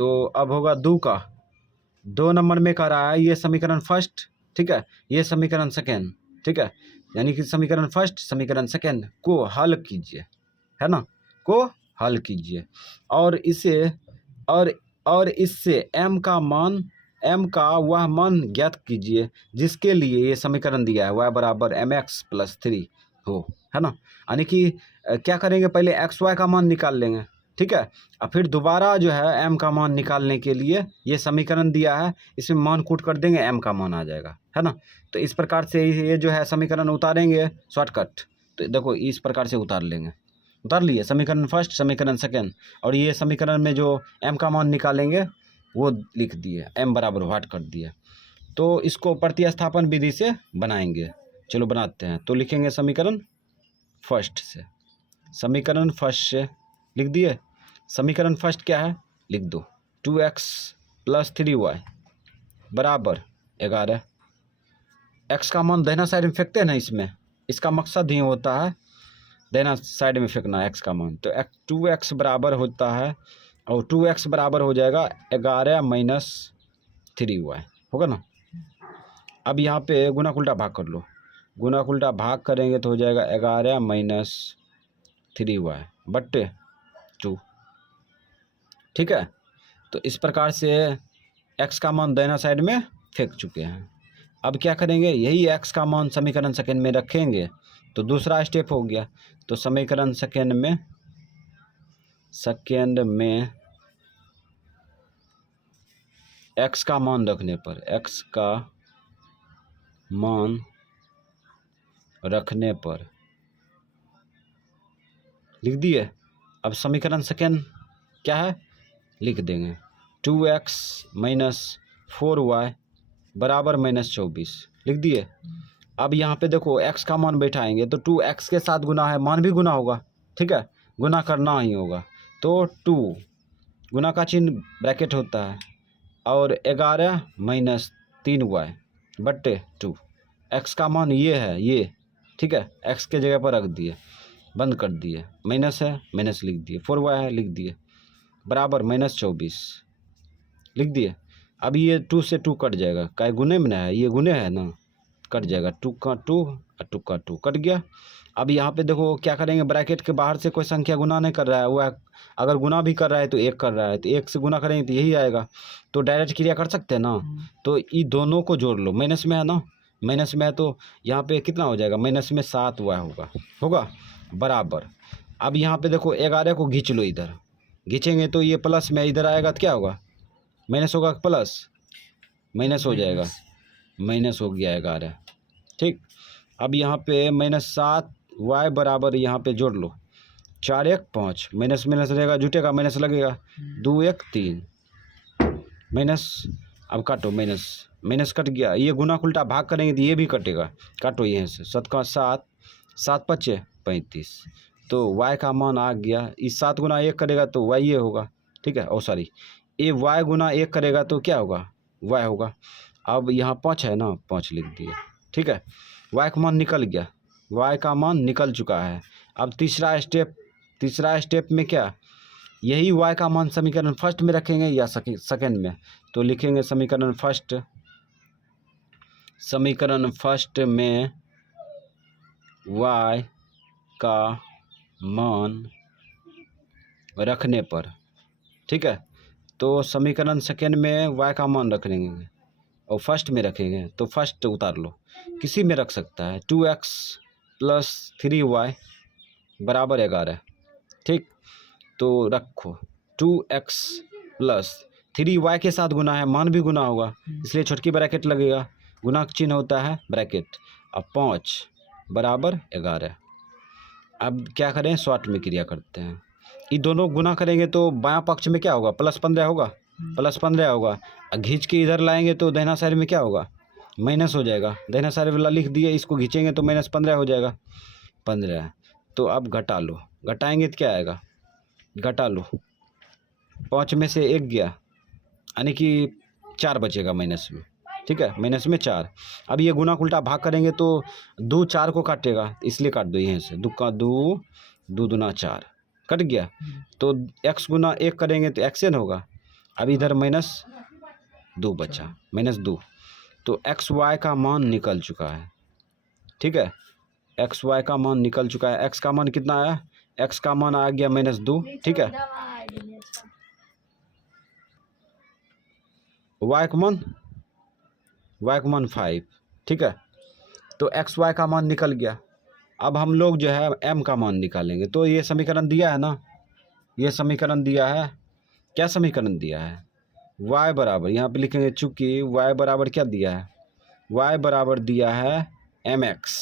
तो अब होगा 2 का 2 नंबर में कह रहा है ये समीकरण फर्स्ट, ठीक है, ये समीकरण सेकेंड, ठीक है, यानी कि समीकरण फर्स्ट समीकरण सेकेंड को हल कीजिए, है ना, को हल कीजिए और इसे और इससे m का वह मान ज्ञात कीजिए जिसके लिए ये समीकरण दिया है y बराबर mx प्लस 3 हो, है ना। यानी कि क्या करेंगे, पहले एक्स वाई का मान निकाल लेंगे, ठीक है, और फिर दोबारा जो है m का मान निकालने के लिए ये समीकरण दिया है, इसमें मान कूट कर देंगे, m का मान आ जाएगा, है ना। तो इस प्रकार से ये जो है समीकरण उतारेंगे शॉर्टकट, तो देखो इस प्रकार से उतार लेंगे, उतार लिए समीकरण फर्स्ट समीकरण सेकेंड, और ये समीकरण में जो m का मान निकालेंगे वो लिख दिए, m बराबर वाट कर दिए। तो इसको प्रतिस्थापन विधि से बनाएंगे, चलो बनाते हैं। तो लिखेंगे समीकरण फर्स्ट से, समीकरण फर्स्ट से लिख दिए। समीकरण फर्स्ट क्या है, लिख दो 2x प्लस 3y बराबर 11। x का मान दाहिना साइड में फेंकते हैं ना, इसमें इसका मकसद ही होता है दाहिना साइड में फेंकना x का मान। तो 2x बराबर होता है, और 2x बराबर हो जाएगा 11 माइनस 3y, होगा ना। अब यहाँ पे गुना उल्टा भाग कर लो, गुना उल्टा भाग करेंगे तो हो जाएगा 11 माइनस 3y बट्टे 2, ठीक है। तो इस प्रकार से x का मान दाहिना साइड में फेंक चुके हैं। अब क्या करेंगे, यही x का मान समीकरण सेकेंड में रखेंगे, तो दूसरा स्टेप हो गया। तो समीकरण सेकेंड में x का मान रखने पर, x का मान रखने पर लिख दिए। अब समीकरण सेकेंड क्या है, लिख देंगे 2x माइनस 4y बराबर माइनस 24, लिख दिए। अब यहाँ पे देखो x का मान बैठाएंगे तो 2x के साथ गुना है, मान भी गुना होगा, ठीक है, गुना करना ही होगा। तो 2 गुना का चिन्ह ब्रैकेट होता है, और 11 माइनस 3y बट्टे 2। x का मान ये है, ये, ठीक है, x के जगह पर रख दिए, बंद कर दिए, माइनस है माइनस लिख दिए, 4y है लिख दिए, बराबर माइनस 24 लिख दिए। अब ये 2 से 2 कट जाएगा, काय गुने में ना है, ये गुने है ना, कट जाएगा, 2 का 2 और 2 का 2 कट गया। अब यहाँ पे देखो क्या करेंगे, ब्रैकेट के बाहर से कोई संख्या गुना नहीं कर रहा है, वह अगर गुना भी कर रहा है तो 1 कर रहा है, तो 1 से गुना करेंगे तो यही आएगा। तो डायरेक्ट क्रिया कर सकते हैं ना, तो ये दोनों को जोड़ लो, माइनस में है ना, माइनस में है तो यहाँ पे कितना हो जाएगा, माइनस में 7y होगा बराबर। अब यहाँ पे देखो 11 को खींच लो, इधर खींचेंगे तो ये प्लस में इधर आएगा तो क्या होगा, माइनस होगा प्लस, माइनस हो जाएगा, माइनस हो गया 11, ठीक। अब यहाँ पे माइनस 7y बराबर यहाँ पे जोड़ लो, 4 1 5, माइनस माइनस रहेगा जुटेगा, माइनस लगेगा, 2 1 3 माइनस। अब काटो, माइनस माइनस कट गया, ये गुना उल्टा भाग करेंगे तो ये भी कटेगा, काटो यहाँ से, 7 का 7 7 5 35, तो y का मान आ गया। इस 7 गुना 1 करेगा तो y ये होगा, ठीक है, ओ सॉरी, ये y गुना 1 करेगा तो क्या होगा, y होगा। अब यहाँ 5 है ना, 5 लिख दिए, ठीक है, y का मान निकल गया, y का मान निकल चुका है। अब तीसरा स्टेप में क्या, यही y का मान समीकरण फर्स्ट में रखेंगे या सेकेंड में, तो लिखेंगे समीकरण फर्स्ट में y का मान रखने पर, ठीक है। तो समीकरण सेकेंड में y का मान रख लेंगे और फर्स्ट में रखेंगे, तो फर्स्ट उतार लो, किसी में रख सकता है, 2x प्लस 3y बराबर 11, ठीक। तो रखो 2x प्लस 3y के साथ गुना है, मान भी गुना होगा, इसलिए छोटकी ब्रैकेट लगेगा, गुना का चिन्ह होता है ब्रैकेट। अब 5 बराबर 11। अब क्या करें, शॉर्ट में क्रिया करते हैं, ये दोनों गुना करेंगे तो बायां पक्ष में क्या होगा, प्लस 15 होगा, प्लस 15 होगा। खींच के इधर लाएंगे तो दाहिना साइड में क्या होगा, माइनस हो जाएगा, दाहिना साइड वाला लिख दिए, इसको खींचेंगे तो माइनस 15 हो जाएगा, 15। तो अब घटा लो, घटाएंगे तो क्या आएगा, घटा लो, 5 में से 1 गया, यानी कि 4 बचेगा माइनस में, ठीक है, माइनस में 4। अब ये गुना उल्टा भाग करेंगे तो 2 4 को काटेगा, इसलिए काट दो यहाँ से, 2 का 2 2 दूना 4 कट गया। तो x गुना 1 करेंगे तो x n होगा, अब इधर -2 बचा, -2। तो एक्स वाई का मान निकल चुका है, ठीक है, एक्स वाई का मान निकल चुका है। एक्स का मान कितना आया, एक्स का मान आ गया -2, ठीक है। वाई का मान 5, ठीक है। तो एक्स वाई का मान निकल गया। अब हम लोग जो है एम का मान निकालेंगे। तो ये समीकरण दिया है ना, ये समीकरण दिया है, क्या समीकरण दिया है, y बराबर, यहाँ पे लिखेंगे चूंकि y बराबर क्या दिया है, y बराबर दिया है mx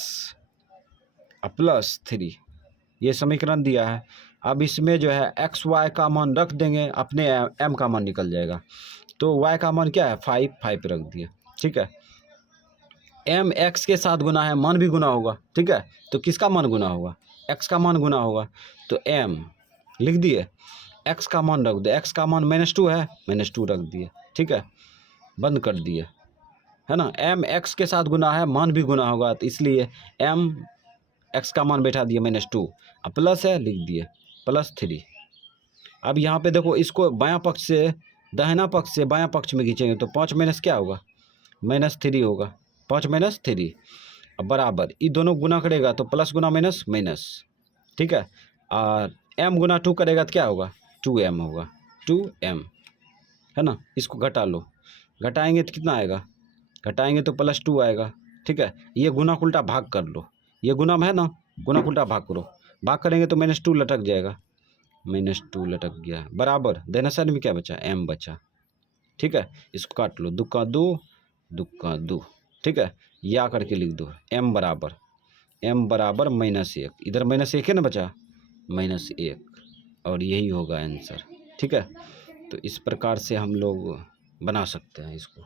+3, ये समीकरण दिया है। अब इसमें जो है एक्स वाई का मान रख देंगे, अपने m का मान निकल जाएगा। तो y का मान क्या है 5 रख दिया, ठीक है। m x के साथ गुना है, मान भी गुना होगा, ठीक है। तो किसका मान गुना होगा, x का मान गुना होगा। तो m लिख दिए, x का मान रख दे, x का मान -2 है, -2 रख दिए, ठीक है, बंद कर दिए, है ना। m x के साथ गुना है, मान भी गुना होगा, तो इसलिए m x का मान बैठा दिए -2, अब प्लस है लिख दिए +3। अब यहाँ पे देखो, इसको बायां पक्ष से दाहिना पक्ष से बायां पक्ष में खींचेंगे तो 5 माइनस क्या होगा, -3 होगा, 5 - 3। अब बराबर ये दोनों गुना करेगा तो प्लस गुना माइनस माइनस, ठीक है। और m गुना 2 करेगा तो क्या होगा, 2m होगा, 2m, है ना। इसको घटा लो, घटाएंगे तो कितना आएगा, घटाएंगे तो +2 आएगा, ठीक है। ये गुना उल्टा भाग कर लो, ये गुना में है ना, गुना उल्टा भाग करो, भाग करेंगे तो -2 लटक जाएगा, -2 लटक गया, बराबर देना साइड में क्या बचा, m बचा, ठीक है। इसको काट लो, 2 का 2, 2 का 2, ठीक है। या करके लिख दो m बराबर -1, इधर -1 है ना बचा, -1, और यही होगा आंसर, ठीक है। तो इस प्रकार से हम लोग बना सकते हैं इसको।